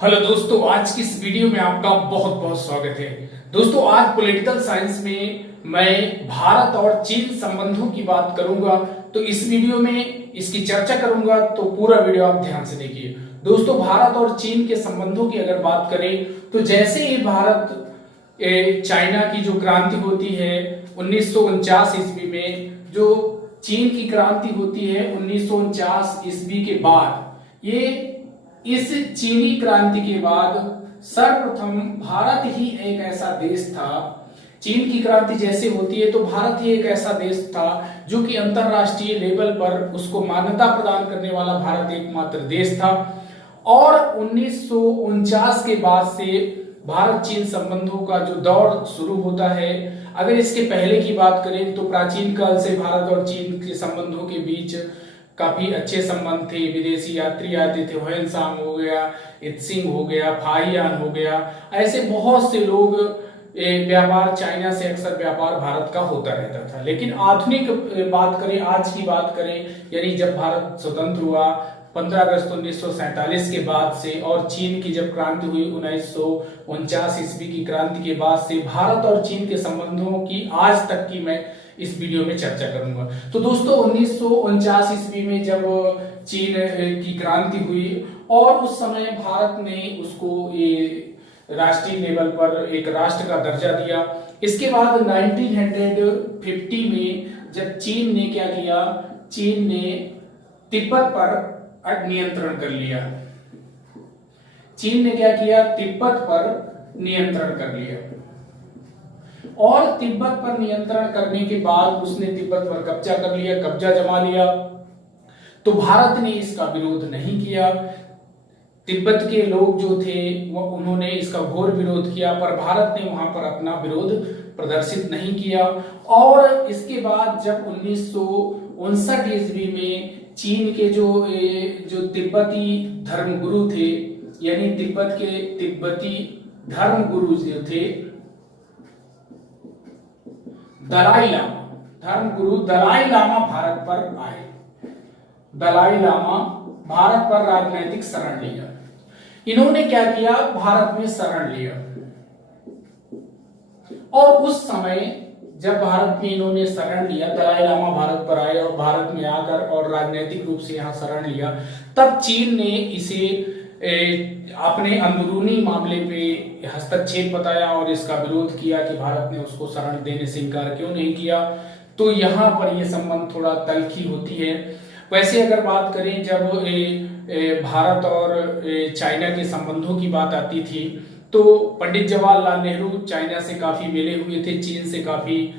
Hello दोस्तों, आज की इस वीडियो में आपका बहुत बहुत स्वागत है। दोस्तों, आज पॉलिटिकल साइंस में मैं भारत और चीन संबंधों की बात करूंगा। तो इस वीडियो में इसकी चर्चा करूंगा, तो पूरा वीडियो आप ध्यान से देखिए। दोस्तों, भारत और चीन के संबंधों की अगर बात करें तो जैसे ही भारत चाइना की जो क्रांति होती है 1949 ईस्वी में, जो चीन की क्रांति होती है 1949 ईस्वी के बाद, ये इस चीनी क्रांति के बाद सर्वप्रथम भारत ही एक ऐसा देश था। चीन की क्रांति जैसे होती है तो भारत ही एक ऐसा देश था जो कि अंतरराष्ट्रीय लेवल पर उसको मान्यता प्रदान करने वाला भारत एकमात्र देश था। और 1949 के बाद से भारत चीन संबंधों का जो दौर शुरू होता है। अगर इसके पहले की बात करें तो प्राचीन काल से भारत और चीन के संबंधों के बीच काफी अच्छे संबंध थे। विदेशी यात्री आते थे, ह्वेनसांग हो गया, इत्सिंग हो गया, फाहियान हो गया, ऐसे बहुत से लोग व्यापार चाइना से अक्सर व्यापार भारत का होता रहता था। लेकिन आधुनिक बात करें, आज की बात करें, यानी जब भारत स्वतंत्र हुआ 15 अगस्त 1947 के बाद से, और चीन की जब क्रांति हुई 1949 ईस्वी की क्रांति के बाद से, भारत और चीन के संबंधों की आज तक की मैं इस वीडियो में चर्चा करूंगा। तो दोस्तों, 1949 ईस्वी में जब चीन की क्रांति हुई और उस समय भारत ने उसको ये राष्ट्रीय लेवल पर एक राष्ट्र का दर्जा दिया। इसके बाद 1950 में जब चीन ने क्या किया, चीन ने तिब्बत पर नियंत्रण कर लिया। चीन ने क्या किया, तिब्बत पर नियंत्रण कर लिया। और तिब्बत पर नियंत्रण करने के बाद उसने तिब्बत पर कब्जा कर लिया, कब्जा जमा लिया। तो भारत ने इसका विरोध नहीं किया। तिब्बत के लोग जो थे वो उन्होंने इसका घोर विरोध किया, पर भारत ने वहां पर अपना विरोध प्रदर्शित नहीं किया। और इसके बाद जब 1959 ईस्वी में चीन के जो तिब्बती धर्मगुरु थे, यानी तिब्बत के तिब्बती धर्मगुरु जो थे दलाई लामा, धर्मगुरु दलाई लामा भारत पर आए। दलाई लामा भारत पर राजनैतिक शरण लिया। इन्होंने क्या किया, भारत में शरण लिया। और उस समय जब भारत में इन्होंने शरण लिया, दलाई लामा भारत पर आए और भारत में आकर और राजनीतिक रूप से यहां शरण लिया, तब चीन ने इसे अपने अंदरूनी मामले पे हस्तक्षेप बताया और इसका विरोध किया कि भारत ने उसको शरण देने से इनकार क्यों नहीं किया। तो यहाँ पर यह संबंध थोड़ा तल्खी होती है। वैसे अगर बात करें, जब भारत और चाइना के संबंधों की बात आती थी तो पंडित जवाहरलाल नेहरू चाइना से काफी मिले हुए थे, चीन से काफी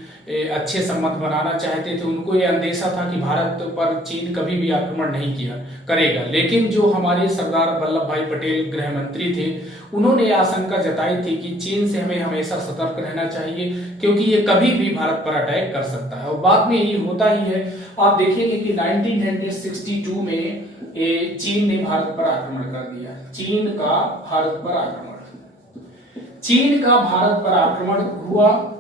अच्छे संबंध बनाना चाहते थे। उनको यह अंदेशा था कि भारत पर चीन कभी भी आक्रमण नहीं किया करेगा। लेकिन जो हमारे सरदार वल्लभ भाई पटेल गृह मंत्री थे, उन्होंने आशंका जताई थी कि चीन से हमें हमेशा सतर्क रहना चाहिए, क्योंकि ये कभी भी भारत पर अटैक कर सकता है। और बाद में यही होता ही है। आप देखेंगे कि 1962 में चीन ने भारत पर आक्रमण कर दिया। चीन का भारत पर आक्रमण हुआ।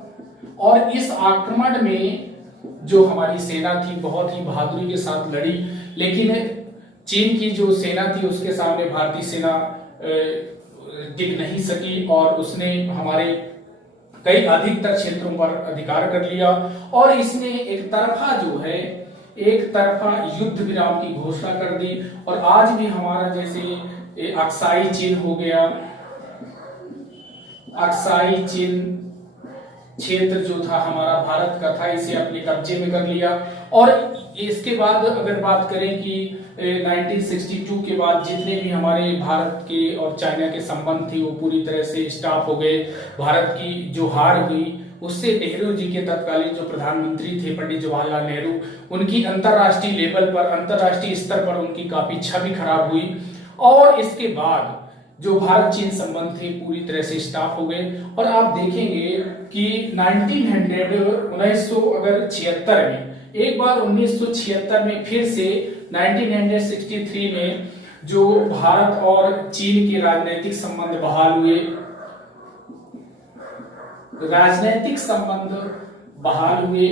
और इस आक्रमण में जो हमारी सेना थी बहुत ही बहादुरी के साथ लड़ी, लेकिन चीन की जो सेना थी उसके सामने भारतीय सेना टिक नहीं सकी और उसने हमारे कई अधिकतर क्षेत्रों पर अधिकार कर लिया। और इसने एक तरफा युद्ध विराम की घोषणा कर दी। और आज भी हमारा जैसे अक्साई चीन हो गया, अक्साई चीन क्षेत्र जो था हमारा भारत का था, इसे अपने कब्जे में कर लिया। और इसके बाद अगर बात करें कि 1962 के बाद जितने भी हमारे भारत के और चाइना के संबंध थे वो पूरी तरह से स्टॉप हो गए। भारत की जो हार हुई उससे नेहरू जी के तत्कालीन जो प्रधानमंत्री थे पंडित जवाहरलाल नेहरू, उनकी अंतरराष्ट्रीय लेवल पर, अंतरराष्ट्रीय स्तर पर उनकी काफी छवि खराब हुई। और इसके बाद जो भारत चीन संबंध थे पूरी तरह से स्टॉप हो गए। और आप देखेंगे कि 1976 में, एक बार 1976 में फिर से 1963 में जो भारत और चीन के राजनीतिक संबंध बहाल हुए।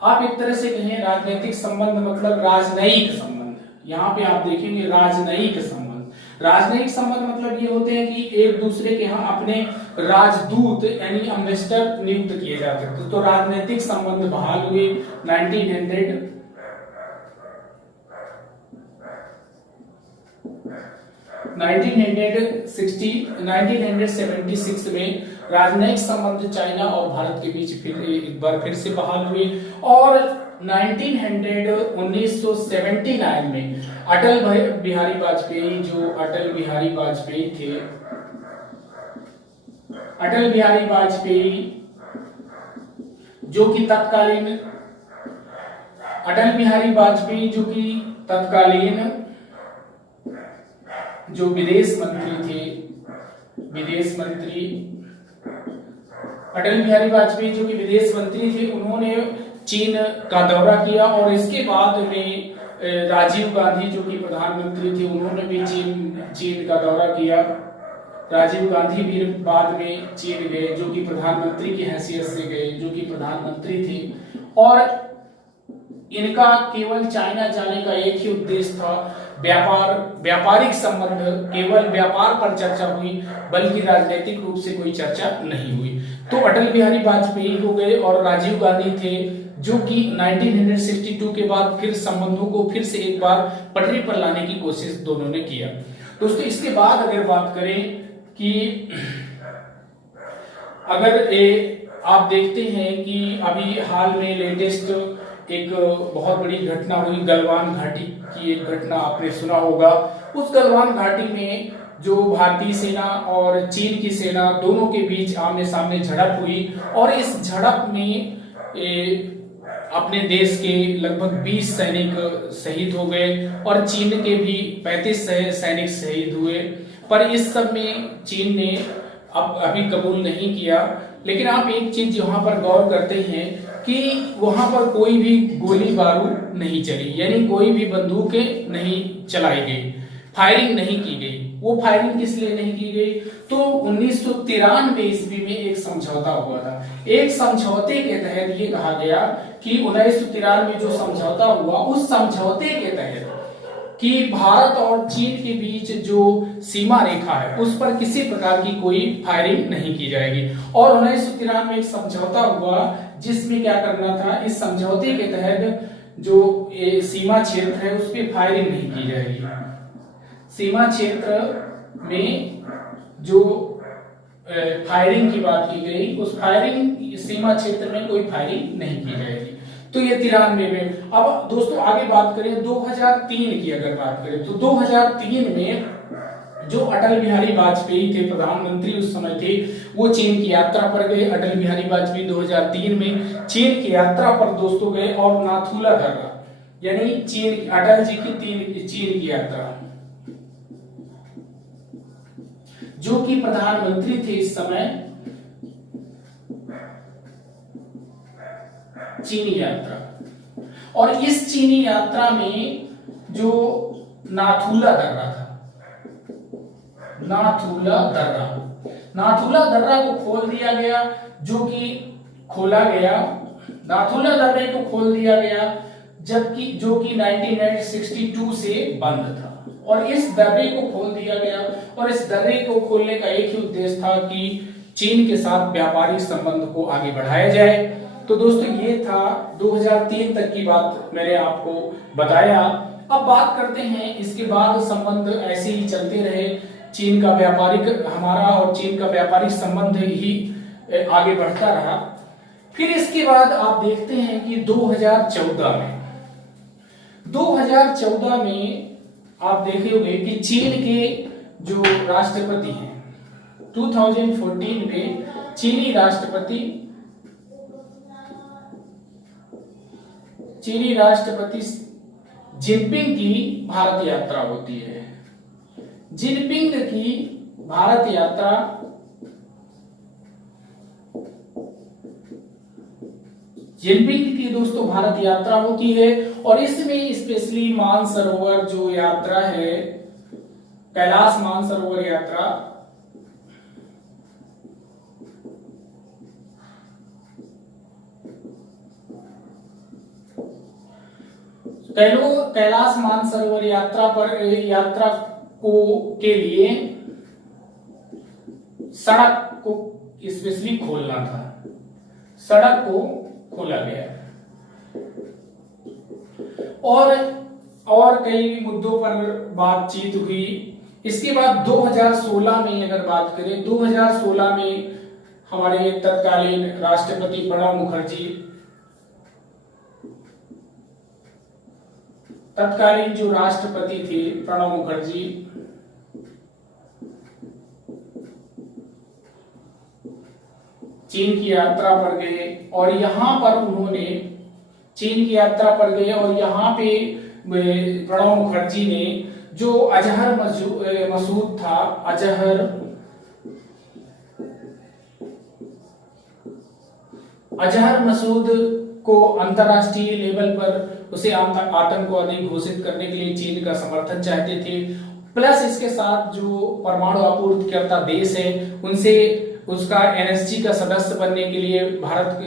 आप एक तरह से कहें राजनीतिक संबंध मतलब राजनयिक संबंध। यहाँ पे आप देखेंगे राजनयिक संबंध। राजनयिक संबंध मतलब ये होते हैं कि एक दूसरे के यहाँ अपने राजदूत यानी एम्बेसडर नियुक्त किए जाते थे। तो राजनीतिक संबंध बहाल हुए 1976 में राजनयिक संबंध चाइना और भारत के बीच फिर एक बार फिर से बहाल हुए। और 1979 में अटल बिहारी वाजपेयी थे, अटल बिहारी वाजपेयी जो कि तत्कालीन जो विदेश मंत्री थे, अटल बिहारी वाजपेयी जो कि विदेश मंत्री थे, उन्होंने चीन का दौरा किया। और इसके बाद में राजीव गांधी जो कि प्रधानमंत्री थे, उन्होंने भी चीन का दौरा किया। राजीव गांधी भी बाद में चीन गए, जो कि प्रधानमंत्री की हैसियत से गए, जो कि प्रधानमंत्री थे। और इनका केवल चाइना जाने का एक ही उद्देश्य था, व्यापारिक संबंध, केवल व्यापार पर चर्चा हुई, बल्कि राजनीतिक रूप से कोई चर्चा नहीं हुई। तो अटल बिहारी वाजपेयी हो गए और राजीव गांधी थे, जो कि 1962 के बाद फिर संबंधों को फिर से एक बार पटरी पर लाने की कोशिश दोनों ने किया। दोस्तों इसके बाद अगर बात करें कि आप देखते हैं कि अभी हाल में लेटेस्ट एक बहुत बड़ी घटना हुई, गलवान घाटी की एक घटना आपने सुना होगा। उस गलवान घाटी में जो भारतीय सेना और चीन की सेना दोनों के बीच आमने सामने झड़प हुई और इस झड़प में अपने देश के लगभग 20 सैनिक शहीद हो गए और चीन के भी 35 सैनिक शहीद हुए। पर इस सब में चीन ने अभी कबूल नहीं किया। लेकिन आप एक चीज यहाँ पर गौर करते हैं कि वहां पर कोई भी गोली बारूद नहीं चली, यानी कोई भी बंदूकें नहीं चलाई गई, फायरिंग नहीं की गई। वो फायरिंग किस लिए नहीं की गई? तो 1993 ईस्वी में एक समझौता हुआ था। एक समझौते के तहत ये कहा गया कि 1993 में जो समझौता हुआ, उस समझौते के तहत कि भारत और चीन के बीच जो सीमा रेखा है उस पर किसी प्रकार की कोई फायरिंग नहीं की जाएगी। और 1993 में एक समझौता हुआ जिसमें क्या करना था, इस समझौते के तहत जो सीमा क्षेत्र है उस पर फायरिंग नहीं की जाएगी। सीमा क्षेत्र में जो फायरिंग की बात की गई, उस फायरिंग सीमा क्षेत्र में कोई फायरिंग नहीं की जाएगी। तो ये 93 में। अब दोस्तों आगे बात करें 2003 की, अगर बात करें तो 2003 में जो अटल बिहारी वाजपेयी थे, प्रधानमंत्री उस समय थे, वो चीन की यात्रा पर गए। अटल बिहारी वाजपेयी 2003 में चीन की यात्रा पर दोस्तों गए और नाथुला दर्रा, यानी अटल जी की चीन की यात्रा, जो कि प्रधानमंत्री थे इस समय, चीनी यात्रा। और इस चीनी यात्रा में जो नाथुला दर्रा था, नाथुला दर्रा को खोल दिया गया, जो कि खोला गया, नाथुला दर्रे को खोल दिया गया, जबकि जो कि 1962 से बंद था। और इस दर्रे को खोल दिया गया और इस दर्रे को खोलने का एक ही उद्देश्य था कि चीन के साथ व्यापारिक संबंध को आगे बढ़ाया जाए। तो दोस्तों ये था 2003 तक की बात मैंने आपको बताया। अब बात करते हैं इसके बाद संबंध ऐसे ही चलते रहे, चीन का व्यापारिक, हमारा और चीन का व्यापारिक संबंध ही आगे बढ़ता रहा। फिर इसके बाद आप देखते हैं कि 2014 में आप देखे होंगे कि चीन के जो राष्ट्रपति हैं, 2014 में चीनी राष्ट्रपति जिनपिंग की भारत यात्रा होती है। जिनपिंग की भारत यात्रा दोस्तों भारत यात्रा होती है और इसमें स्पेशली मानसरोवर जो यात्रा है, कैलाश मानसरोवर यात्रा, कैलाश मानसरोवर यात्रा को के लिए सड़क को स्पेशली खोलना था, सड़क को खोला गया। और कई मुद्दों पर बातचीत हुई। इसके बाद 2016 में अगर बात करें, 2016 में हमारे तत्कालीन राष्ट्रपति प्रणब मुखर्जी, तत्कालीन जो राष्ट्रपति थे प्रणब मुखर्जी, चीन की यात्रा पर गए और यहां पर उन्होंने चीन की यात्रा पर गए और यहाँ पे प्रणब मुखर्जी ने जो अजहर मसूद था, अजहर मसूद को अंतरराष्ट्रीय लेवल पर उसे आतंकवादी घोषित करने के लिए चीन का समर्थन चाहते थे। प्लस इसके साथ जो परमाणु आपूर्तिकर्ता देश है उनसे उसका एनएसजी का सदस्य बनने के लिए भारत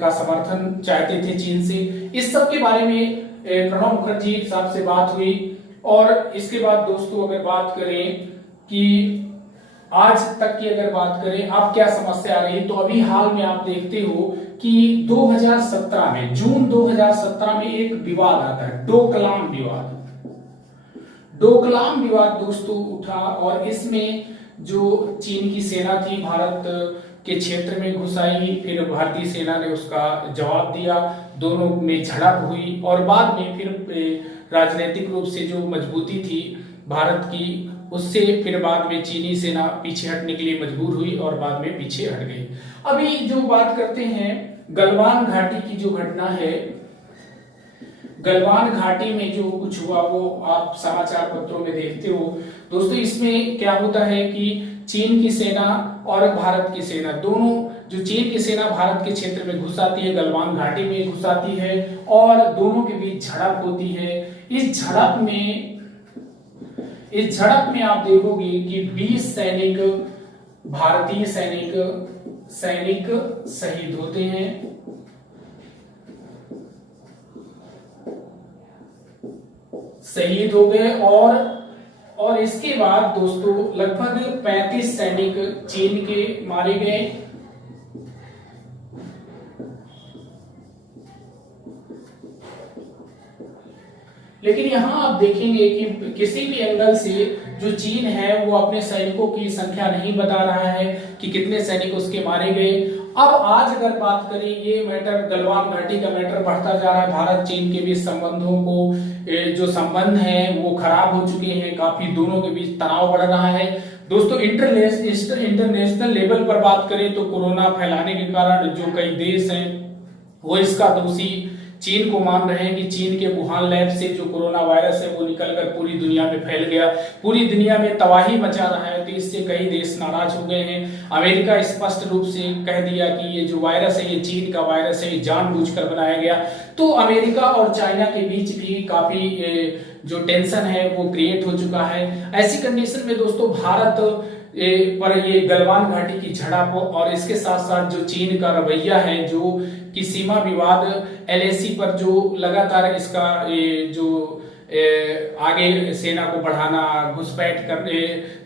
का समर्थन चाहते थे चीन से। इस सब के बारे में प्रणब मुखर्जी साहब से बात हुई। और इसके बाद दोस्तों अगर बात करें कि आज तक की अगर बात करें अब क्या समस्या आ रही है, तो अभी हाल में आप देखते हो कि 2017 में, जून 2017 में एक विवाद आता है, डोकलाम विवाद। डोकलाम विवाद दोस्तों उठा और इसमें जो चीन की सेना थी भारत के क्षेत्र में घुस आई, फिर भारतीय सेना ने उसका जवाब दिया, दोनों में झड़प हुई और बाद में फिर राजनीतिक रूप से जो मजबूती थी भारत की, उससे फिर बाद में चीनी सेना पीछे हटने के लिए मजबूर हुई और बाद में पीछे हट गई। अभी जो बात करते हैं गलवान घाटी की जो घटना है, गलवान घाटी में जो कुछ हुआ वो आप समाचार पत्रों में देखते हो दोस्तों। इसमें क्या होता है कि चीन की सेना और भारत की सेना दोनों, जो चीन की सेना भारत के क्षेत्र में घुस आती है, गलवान घाटी में घुस आती है और दोनों के बीच झड़प होती है। इस झड़प में आप देखोगे कि 20 सैनिक, भारतीय सैनिक शहीद होते हैं। शहीद हो गए और इसके बाद दोस्तों लगभग 35 सैनिक चीन के मारे गए। लेकिन यहां आप देखेंगे कि किसी भी एंगल से जो चीन है वो अपने सैनिकों की संख्या नहीं बता रहा है कि कितने सैनिक उसके मारे गए। अब आज अगर बात करें, ये मैटर गलवान घाटी का मैटर बढ़ता जा रहा है। भारत चीन के बीच संबंधों को, जो संबंध हैं वो खराब हो चुके हैं, काफी दोनों के बीच तनाव बढ़ रहा है। दोस्तों इंटरनेशनल लेवल पर बात करें तो कोरोना फैलाने के कारण जो कई देश हैं वो इसका दोषी चीन को मान रहे हैं कि चीन के वुहान लैब से जो कोरोना वायरस है वो निकलकर पूरी दुनिया में फैल गया, पूरी दुनिया में तबाही मचा रहा है। तो इससे कई देश नाराज हो गए हैं। अमेरिका स्पष्ट रूप से कह दिया कि ये जो वायरस है ये चीन का वायरस है, ये जानबूझकर बनाया गया। तो अमेरिका और चाइना के बीच भी काफी जो टेंशन है वो क्रिएट हो चुका है। ऐसी कंडीशन में दोस्तों भारत पर ये गलवान घाटी की झड़प और इसके साथ साथ जो चीन का रवैया है, जो कि सीमा विवाद एलएसी पर जो लगातार इसका जो आगे सेना को बढ़ाना, घुसपैठ करने,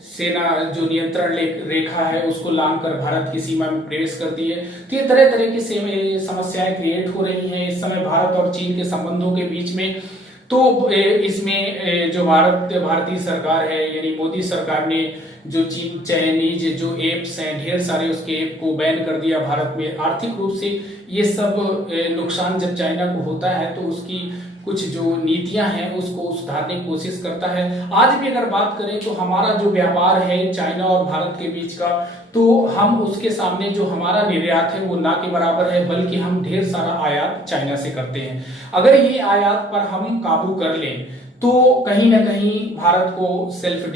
सेना जो नियंत्रण रेखा है उसको लांघकर भारत की सीमा में प्रवेश कर दी है। तो ये तरह तरह की समस्याएं क्रिएट हो रही हैं इस समय भारत और चीन के संबंधों के बीच में। तो इसमें जो भारतीय सरकार है यानी मोदी सरकार ने जो चाइनीज जो एप्स हैं ढेर सारे, उसके ऐप को बैन कर दिया भारत में। आर्थिक रूप से ये सब नुकसान जब चाइना को होता है तो उसकी कुछ जो नीतियां हैं उसको सुधारने की कोशिश करता है। आज भी अगर बात करें तो हमारा जो व्यापार है चाइना और भारत के बीच का, तो हम उसके सामने जो हमारा निर्यात है वो ना के बराबर है, बल्कि हम ढेर सारा आयात चाइना से करते हैं। अगर ये आयात पर हम काबू कर लें तो कहीं ना कहीं भारत को सेल्फ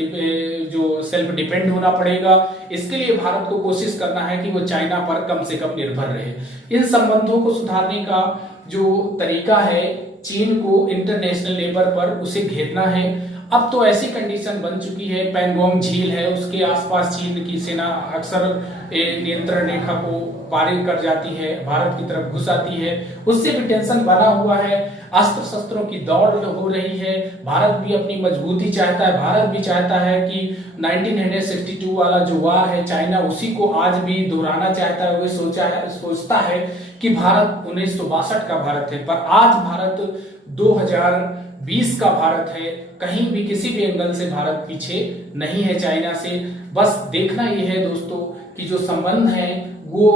डिपेंड होना पड़ेगा। इसके लिए भारत को कोशिश करना है कि वो चाइना पर कम से कम निर्भर रहे। इन संबंधों को सुधारने का जो तरीका है, चीन को इंटरनेशनल लेवल पर उसे घेरना है। अब तो ऐसी कंडीशन बन चुकी है, पैंगोंग झील है उसके आसपास चीन की सेना अक्सर नियंत्रण रेखा को पारी कर जाती है, भारत की तरफ घुस आती है, उससे भी टेंशन बना हुआ है। अस्त्र शस्त्रों की दौड़ हो रही है, भारत भी अपनी मजबूती चाहता है, भारत भी चाहता है कि 1962 वाला जो वार है चाइना, उसी को आज भी दोहराना चाहता है। वो सोचता है कि भारत 1962 का भारत है, पर आज भारत 2020 का भारत है। कहीं भी किसी भी एंगल से भारत पीछे नहीं है चाइना से। बस देखना यह है दोस्तों कि जो संबंध है वो,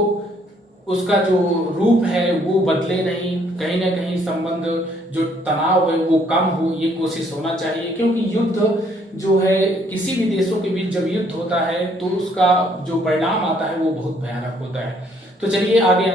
उसका जो रूप है वो बदले नहीं, कहीं ना कहीं संबंध जो तनाव है वो कम हो, ये कोशिश होना चाहिए। क्योंकि युद्ध जो है, किसी भी देशों के बीच जब युद्ध होता है तो उसका जो परिणाम आता है वो बहुत भयानक होता है। तो चलिए आगे